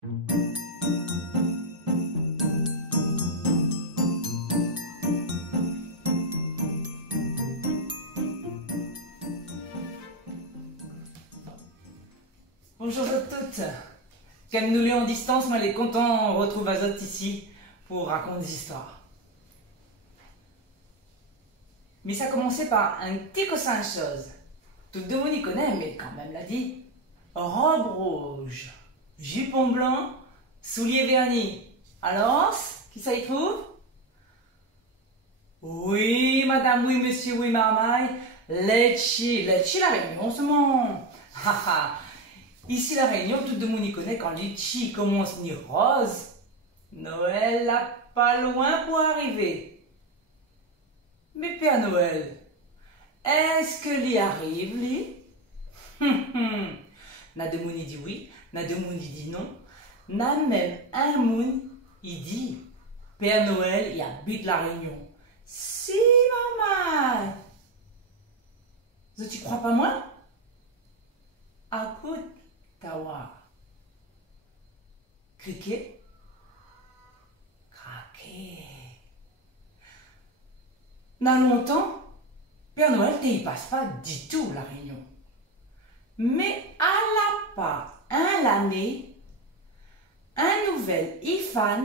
Bonjour à toutes. Comme nous en distance, moi les contents, on retrouve Azot ici pour raconter des histoires. Mais ça a commencé par un petit cossin de chose. Tout le monde y connaît, mais quand même l'a dit. Robe rouge, jupon blanc, souliers vernis. Alors, qui ça y trouve? Oui, madame, oui, monsieur, oui, marmaille. Letchi la Réunion, ce monde. Ici, la Réunion, tout le monde y connaît quand Litchi commence ni rose. Noël n'a pas loin pour arriver. Mais Père Noël, est-ce que l'y arrive, lui? N'a de moun il dit oui, n'a de moun il dit non. N'a même un moun il dit Père Noël, il habite la Réunion. Si, maman. Tu crois pas moi? Écoute, Tawa. Criquet. Craquet. Dans longtemps, Père Noël ne passe pas du tout la Réunion. Mais à la part, l'année, un nouvel Ifan,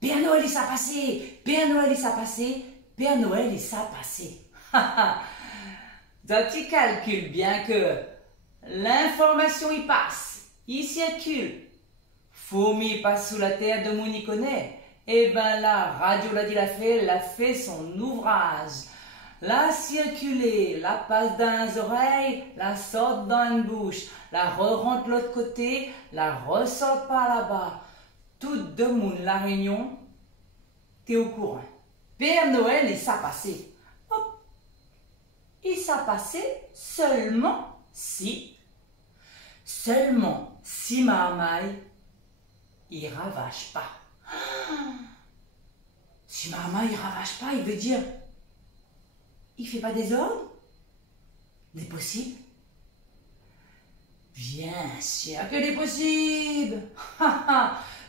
Père Noël il s'est passé, Père Noël il s'est passé, Père Noël il s'est passé. Donc tu calcules bien que l'information y passe, il circule. Fourmi passe sous la terre de mon y connaît. Eh ben la radio l'a fait son ouvrage. La circuler, la passe dans les oreilles, la sort dans une bouche, la re-rentre de l'autre côté, la ressort par là-bas. Tout de monde la Réunion, t'es au courant. Père Noël, il s'est passé. Hop. Il s'est passé seulement si marmaille, il ravage pas. Si marmaille, il ravage pas, il veut dire il fait pas des ordres? C'est possible? Bien sûr que c'est possible.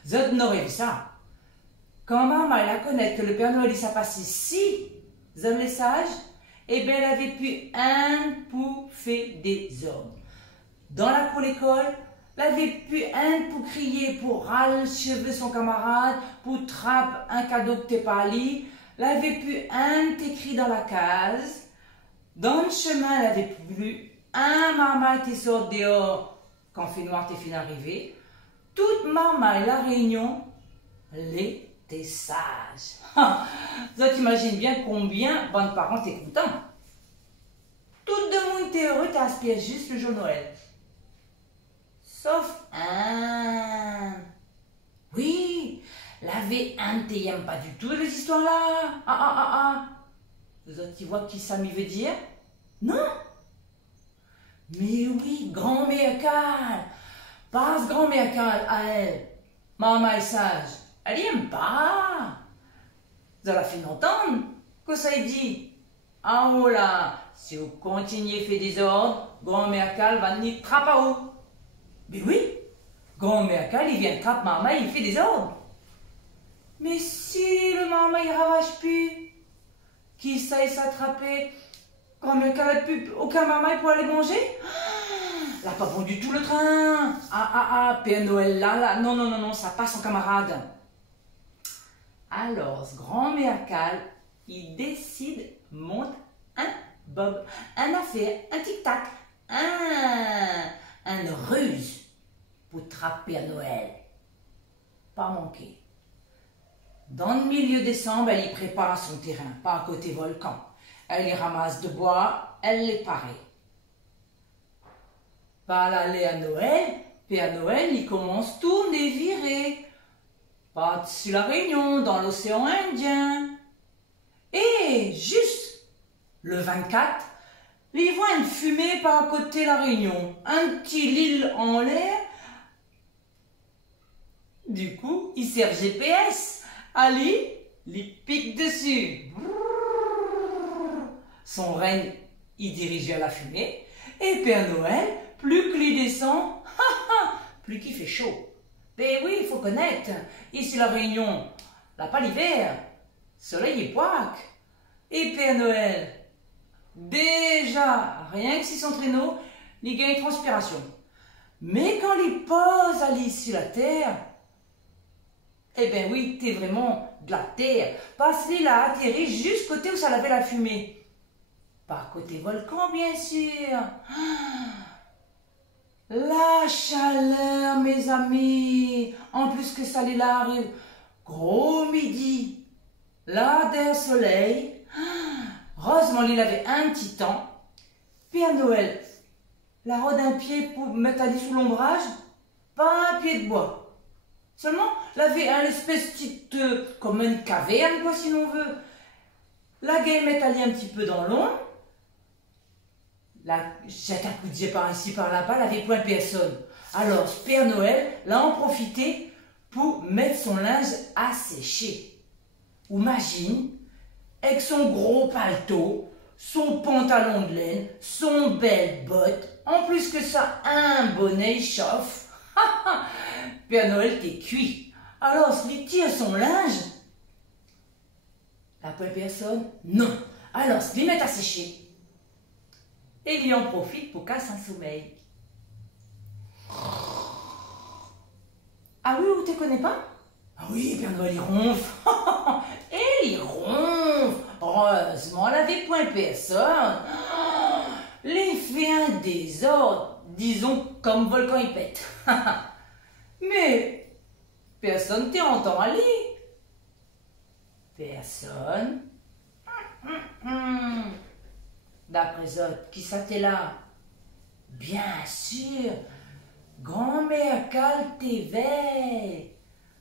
Zod n'aurait vu ça. Quand maman elle a connaître que le Père Noël il s'est passé si Zod les sages, eh bien elle avait pu un pour faire des ordres. Dans la cour l'école, elle avait pu un pour crier, pour râler cheveux son camarade, pour trappe un cadeau que t'es pas li. Elle avait pu un t'écrit dans la case. Dans le chemin, elle avait plus un marmaille qui sort dehors quand fait noir t'es fin arrivé. Toute marmaille la Réunion, les t'es sage. Vous t'imagines bien combien bonnes parents t'es content. Tout le monde t'es heureux, t'aspires juste le jour de Noël. Sauf un. Oui, la V1 t'aime pas du tout les histoires là. Vous autres, tu vois qui ça m'y veut dire? Non. Mais oui, grand-mère Cal. Passe grand-mère Cal à elle. Maman est sage. Elle aime pas. Vous avez fait entendre que ça y dit. Ah oh là, si vous continuez à faire des ordres, grand-mère Cal va venir trappe à haut. Mais oui, grand-mère Cal, il vient trappe maman, il fait des ordres. Mais si le maman il ravage plus, qui sait s'attraper, grand-mère Cal n'a plus aucun maman pour aller manger? Elle n'a pas vendu tout le train. Père Noël là, non, ça passe en camarade. Alors, grand-mère Cal, il décide, monte un bob, un affaire, un tic-tac, un ruse pour trapper à Noël. Pas manqué. Dans le milieu décembre, elle y prépare son terrain, pas à côté volcan. Elle y ramasse de bois, elle les paraît. Par l'aller à Noël, Père Noël, il commence tourner, virer. Pas dessus la Réunion, dans l'océan Indien. Et juste le 24, il voit une fumée par à côté la Réunion. Un petit île en l'air. Du coup, il sert GPS. Ali, il pique dessus. Son règne, il dirige vers la fumée. Et Père Noël, plus qu'il descend, plus qu'il fait chaud. Ben oui, il faut connaître. Ici la Réunion, là pas l'hiver, soleil et poique. Et Père Noël, déjà, rien que si son traîneau, il gagne transpiration. Mais quand il pose Alice sur la terre, eh ben oui, t'es vraiment de la terre. Parce qu'il a atterri juste côté où ça lavait la fumée. Pas côté volcan, bien sûr. La chaleur, mes amis. En plus que ça, là arrive. Gros midi. Là, d'un soleil. Heureusement, il avait un petit temps. Père Noël, la rode un pied pour mettre Alice sous l'ombrage. Pas un pied de bois. Seulement, il avait une espèce de petite, comme une caverne, quoi, si l'on veut. La game est allée un petit peu dans l'ombre. La jette un coup de jet par ici, par là-bas, elle n'avait point personne. Alors, Père Noël l'a en profité pour mettre son linge à sécher. Imagine, avec son gros paletot, son pantalon de laine, son belle botte, en plus que ça, un bonnet, il chauffe. Père Noël t'es cuit. Alors, s'il tire son linge, la point personne, non. Alors, s'il met à sécher, et il en profite pour casser un sommeil. Ah oui, vous ne te connais pas? Ah oui, Père Noël, il ronfle. Et il ronfle. Heureusement, elle n'avait point personne. Les fait un désordre, disons comme volcan il pète. Mais personne t'y entend aller. Personne. D'après autres, qui ça t'est là? Bien sûr, grand-mère Cal t'éveille.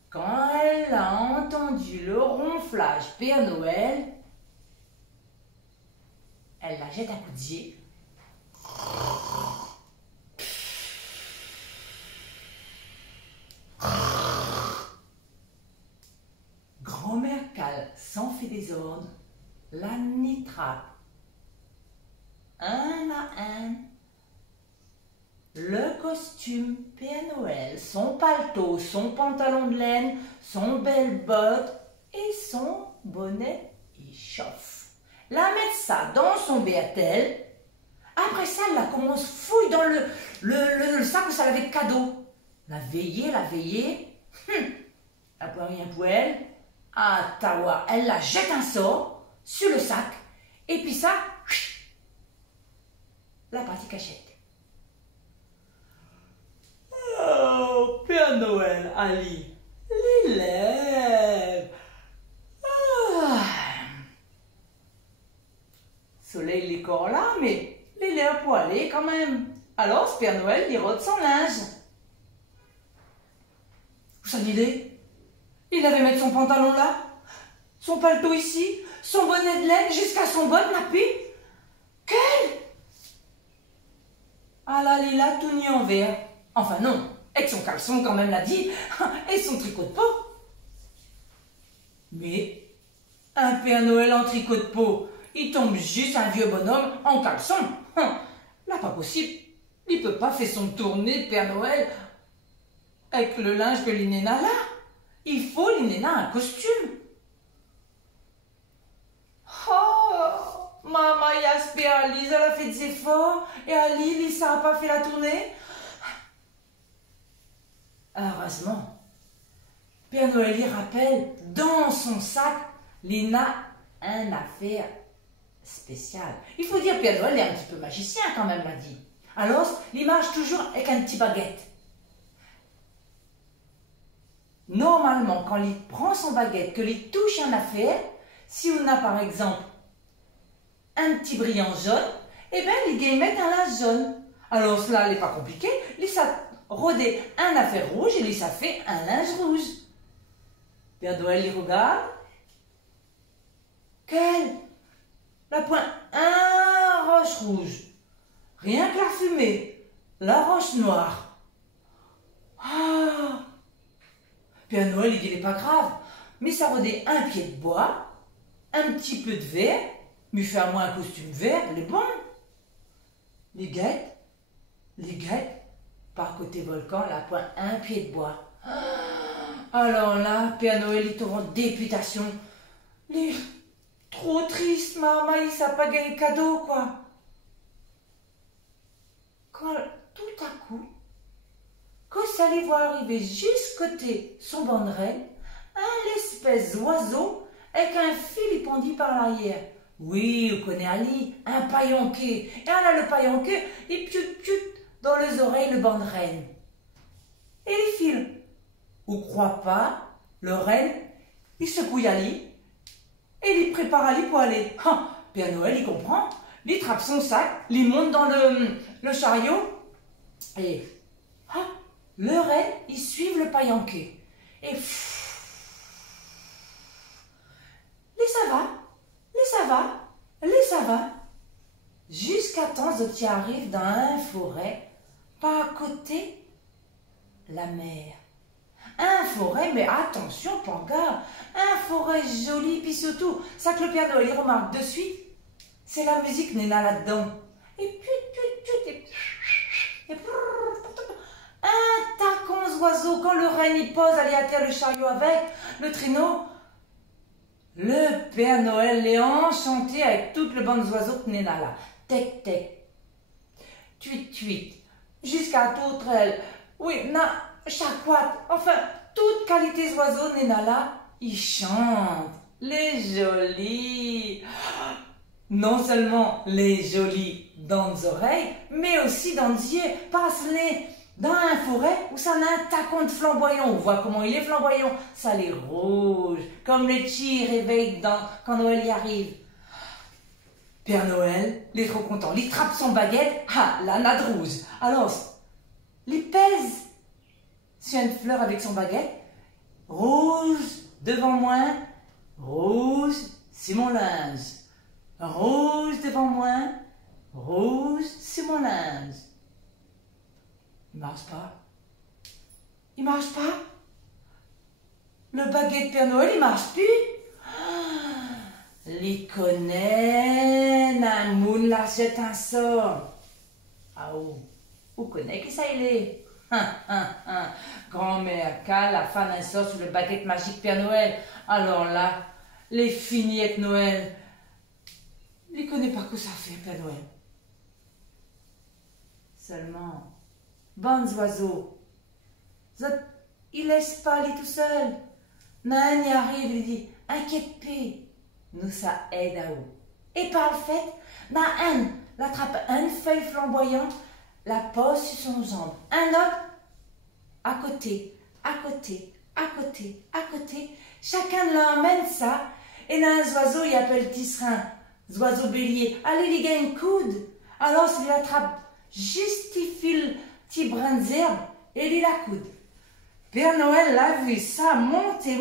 Quand elle a entendu le ronflage Père Noël, elle la jette à coups de jet. Grand-mère Cal s'en fait des ordres, la nitrate. Un à un, le costume Père Noël, son paletot, son pantalon de laine, son belle botte et son bonnet, il chauffe. La mettre ça dans son béatel. Après ça, elle la commence fouille dans le sac où ça avait de cadeau. La veillée. Elle peut rien pour elle. Ah, tawa, elle la jette un sort sur le sac. Et puis ça, la partie cachette. Oh, Père Noël, Ali, les lèvres. Ah. Soleil, les corps là, mais les lèvres poilées quand même. Alors, ce Père Noël, il rôde son linge. Où ça il est? Il avait mettre son pantalon là, son paletot ici, son bonnet de laine jusqu'à son bol nappé. Quel? Ah là, il a tout mis en vert. Enfin non, avec son caleçon quand même l'a dit, et son tricot de peau. Mais un Père Noël en tricot de peau, il tombe juste un vieux bonhomme en caleçon. Là, pas possible. Il peut pas faire son tournée de Père Noël avec le linge que l'Inéna là. Il faut l'Inéna un costume. Oh, maman, Yasper, Alice, elle a fait des efforts. Et Ali, Lisa n'a pas fait la tournée. Heureusement, Père Noël y rappelle dans son sac, Lina une affaire spéciale. Il faut dire Père Noël est un petit peu magicien quand même, l'a dit. Alors, il marche toujours avec un petit baguette. Normalement, quand il prend son baguette, que il touche une affaire, si on a par exemple un petit brillant jaune, eh bien, il va mettre un linge jaune. Alors, cela n'est pas compliqué. Il s'est rodé un affaire rouge et il s'est fait un linge rouge. Père Noël, il regarde. Quel? La pointe, un roche rouge. Rien que la fumée. La roche noire. Ah! Père Noël, il dit, il n'est pas grave. Mais ça rodait un pied de bois, un petit peu de verre, mais fait à moi un costume vert, il est bon. Les guêtes, par côté volcan, la pointe un pied de bois. Alors là, Père Noël, il te rend députation. Il est trop triste, maman, il n'a pas gagné de cadeau, quoi. Quand tout à coup, quand ça les voit arriver juste côté son banderelle, un espèce d'oiseau avec un fil pendu par l'arrière. Oui, vous connaissez Ali, un paillanquet. Et là, le paillanquet, il piute dans les oreilles le banderelle. Et les fils. Ou croit pas, le reine, il secoue Ali et il prépare Ali pour aller. Ah, Père Noël, il comprend. Il trappe son sac, il monte dans le chariot et le reine, il suit le paillanquet. Et ça va, jusqu'à temps que tu arrives dans une forêt, pas à côté la mer. Un forêt, mais attention, Panga, un forêt joli, puis surtout, ça que le Père Noël il remarque de suite, c'est la musique Nena là-dedans. Et un tacon oiseau, quand le reine y pose, aller à terre le chariot avec, le traîneau, le Père Noël est enchanté avec toutes les bandes d'oiseaux que Nena là. Tec, tec, tuit, jusqu'à toute elle. Oui, chaque enfin, toute qualité d'oiseaux, Nena là, ils chantent. Les jolis. Non seulement les jolis dans les oreilles, mais aussi dans les yeux. Passe-les dans un forêt où ça a un tacon de flamboyant. On voit comment il est flamboyant. Ça les rouge, comme le chi réveille quand Noël y arrive. Père Noël, il est trop content. Il trappe son baguette, la nadrouze. Alors, il pèse sur une fleur avec son baguette. Rouge devant moi, rouge c'est mon linge. Rouge devant moi, rouge c'est mon linge. Il marche pas. Il marche pas. Le baguette Père Noël, il marche plus. Les connaît, un moune la jette un sort. Ah oh, vous connaissez qui ça il est? Grand-mère Cal, la femme un sort sur le baguette magique Père Noël. Alors là, les finis avec Noël. Il ne connaît pas que ça fait Père Noël. Seulement, bons oiseaux, il laisse pas aller tout seul. Nan y arrive, il dit, inquiète pas, nous ça aide à vous. Et par le fait, l'attrape une feuille flamboyante, la pose sur son jambe. Un autre, à côté. Chacun l'emmène ça, et dans un oiseau, il appelle tisserin, oiseau bélier. Allez, il gagne une coude. Alors, il attrape juste il file petit brin d'herbe, et il la coude. Père Noël l'a vu ça monter,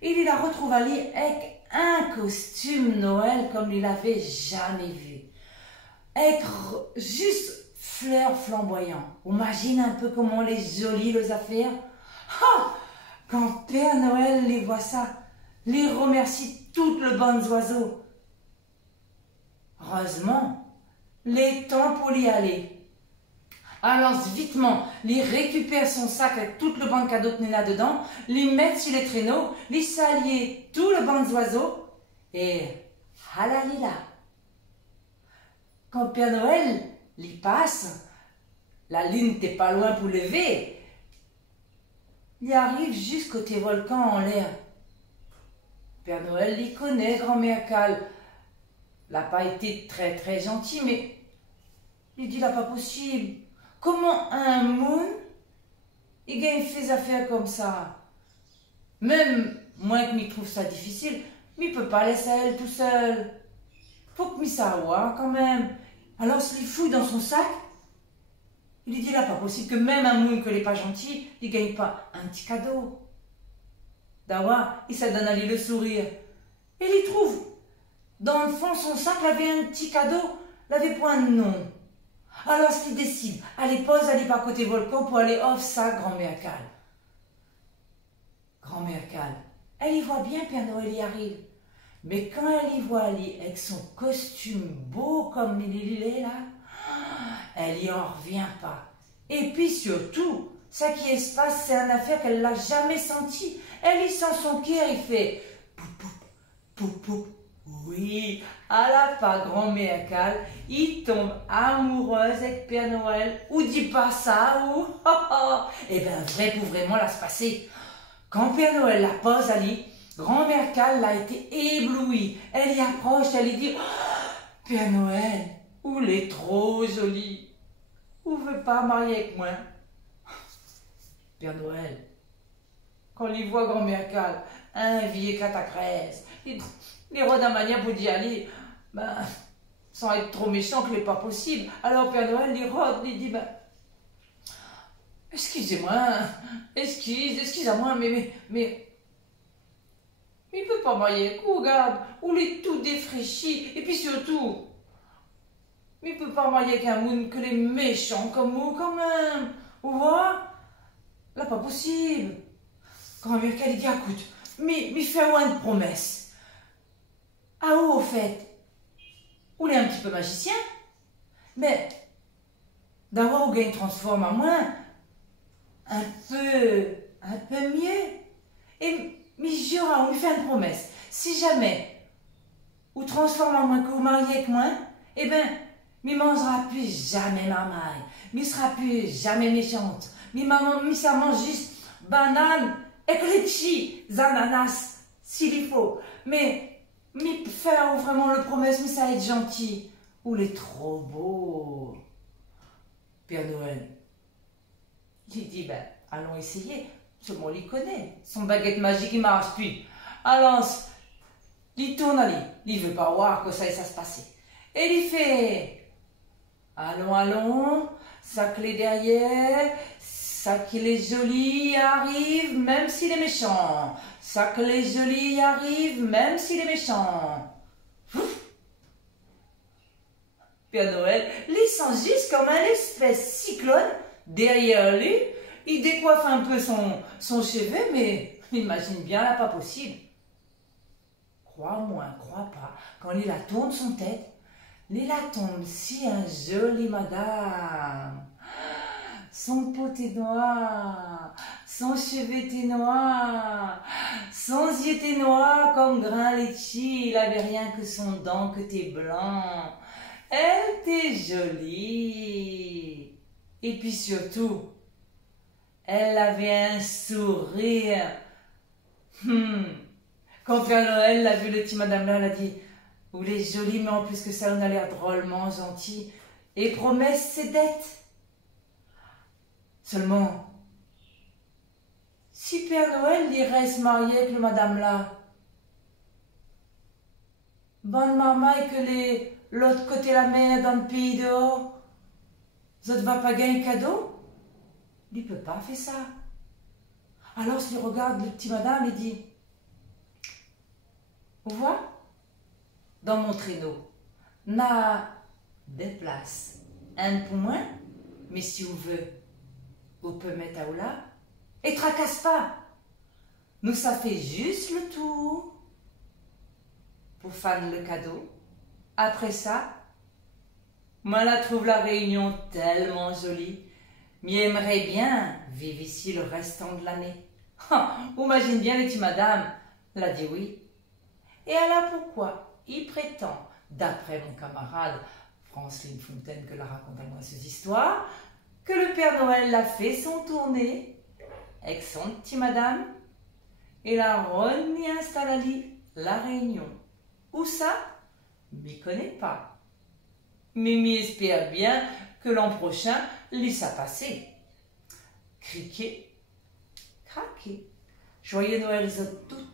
et il la retrouve allée avec un costume Noël comme il l'avait jamais vu. Avec juste fleurs flamboyantes. Imagine un peu comment les jolies les affaires. Quand Père Noël les voit ça, les remercie toutes les bonnes oiseaux. Heureusement, les temps pour y aller. Alors, vitement, les récupère son sac avec tout le banc de cadeaux que Nena dedans, les met sur les traîneaux, les salier tous les bancs d'oiseaux, et halalila. Quand Père Noël l'y passe, la lune n'était pas loin pour lever, il arrive juste côté volcan en l'air. Père Noël l'y connaît, grand-mère Cal. Il n'a pas été très très gentil, mais il dit là pas possible. Comment un moon, il gagne fait affaires comme ça? Même moi qui m'y trouve ça difficile, mais il peut pas laisser elle tout seul. Faut que m'y savoir quand même. Alors s'il fouille dans son sac, il lui dit là pas possible que même un moon que n'est pas gentil, il gagne pas un petit cadeau. Dawa, il s'est donné à lui le sourire. Et il y trouve. Dans le fond, son sac avait un petit cadeau, l'avait point de nom. Alors, ce qu'il décide, allez, pose, allez pas côté volcan pour aller off ça, grand-mère Cal. Grand-mère Cal, elle y voit bien Père Noël y arrive. Mais quand elle y voit Ali avec son costume beau comme il est là, elle y en revient pas. Et puis surtout, Ça qui se passe, c'est une affaire qu'elle l'a jamais senti. Elle y sent son cœur, il fait poup, poup, poup, poup. Oui, à la pas grand-mère Cal, il tombe amoureuse avec Père Noël. Ou dit pas ça, ou eh ben vrai pour vraiment là se passer. Quand Père Noël la pose à lit, grand-mère Cal a été éblouie. Elle y approche, elle lui dit Père Noël, où il est trop joli. Ou veut pas marier avec moi? Père Noël, quand il voit grand-mère Cal, un vieil catacrèse, il rôde à manière pour y aller, ben, sans être trop méchant que n'est pas possible. Alors Père Noël, il rôde, il dit, ben, excusez-moi, excusez-moi, mais, il peut pas marier avec vous, regarde, où il est tout défraîchi, et puis surtout, il peut pas marier avec un monde que les méchants comme vous, quand même, vous voyez? Là, pas possible. Quand même, qu'elle dit, écoute, mais fais-moi une promesse. Ah, au fait, vous êtes un petit peu magicien, mais d'abord, vous gagnez transforme à moins, un peu mieux. Et, mais jure, on lui fait une promesse. Si jamais, vous transformez à moins que vous mariez avec moi, eh ben, mi mangera plus jamais marmaille, mi sera plus jamais méchante. Mi ça mange juste banane et litchi, ananas, s'il y faut. Mais, mi faire vraiment le promesse, mais ça va être gentil. Ou il est trop beau. Père Noël, il dit, ben, allons essayer. Tout le monde l'y connaît. Son baguette magique, il marche plus. Alors, il tourne à lui. Il veut pas voir que ça se passer. Et il fait, allons, ça clé derrière, ça qu'il est joli arrive, même s'il est méchant. Ça qu'il est joli arrive, même s'il est méchant. Ouf. Père Noël, il sent juste comme un espèce cyclone derrière lui. Il décoiffe un peu son cheveu, mais imagine bien, là, pas possible. Crois-moi, crois pas, quand il la tourne son tête, il la tombe si un joli madame. Son pot est noir, son cheveu était noir, son yeux était noir comme grain litchi, il avait rien que son dent que t'es blanc. Elle était jolie. Et puis surtout, elle avait un sourire. Quand Père Noël a vu le petit madame-là, elle a dit « Vous l'êtes jolie, mais en plus que ça, on a l'air drôlement gentil. Et promesse ses dettes. » Seulement, si Père Noël il reste marié avec le madame-là, bonne maman et que l'autre côté la mer, dans le pays dehors, vous ne va pas gagner un cadeau? Il ne peut pas faire ça. Alors, s'il regarde le petit madame, il dit, vous voyez, dans mon traîneau, n'a des places, un pour moi, mais si vous voulez, vous pouvez mettre à là, et tracasse pas. Nous, ça fait juste le tour pour faire le cadeau. Après ça, moi, la trouve la réunion tellement jolie. M'y aimerait bien vivre ici le restant de l'année. Imagine bien les petites madame. Elle a dit oui. Et alors pourquoi il prétend, d'après mon camarade Franceline Fontaine que la raconte à moi ces histoires, que le Père Noël l'a fait son tournée avec son petit madame et la Ronne y installe à lui la réunion. Où ça? M'y connaît pas. Mais m'y espère bien que l'an prochain, lui ça passé. Criquet, craqué. Joyeux Noël, toutes.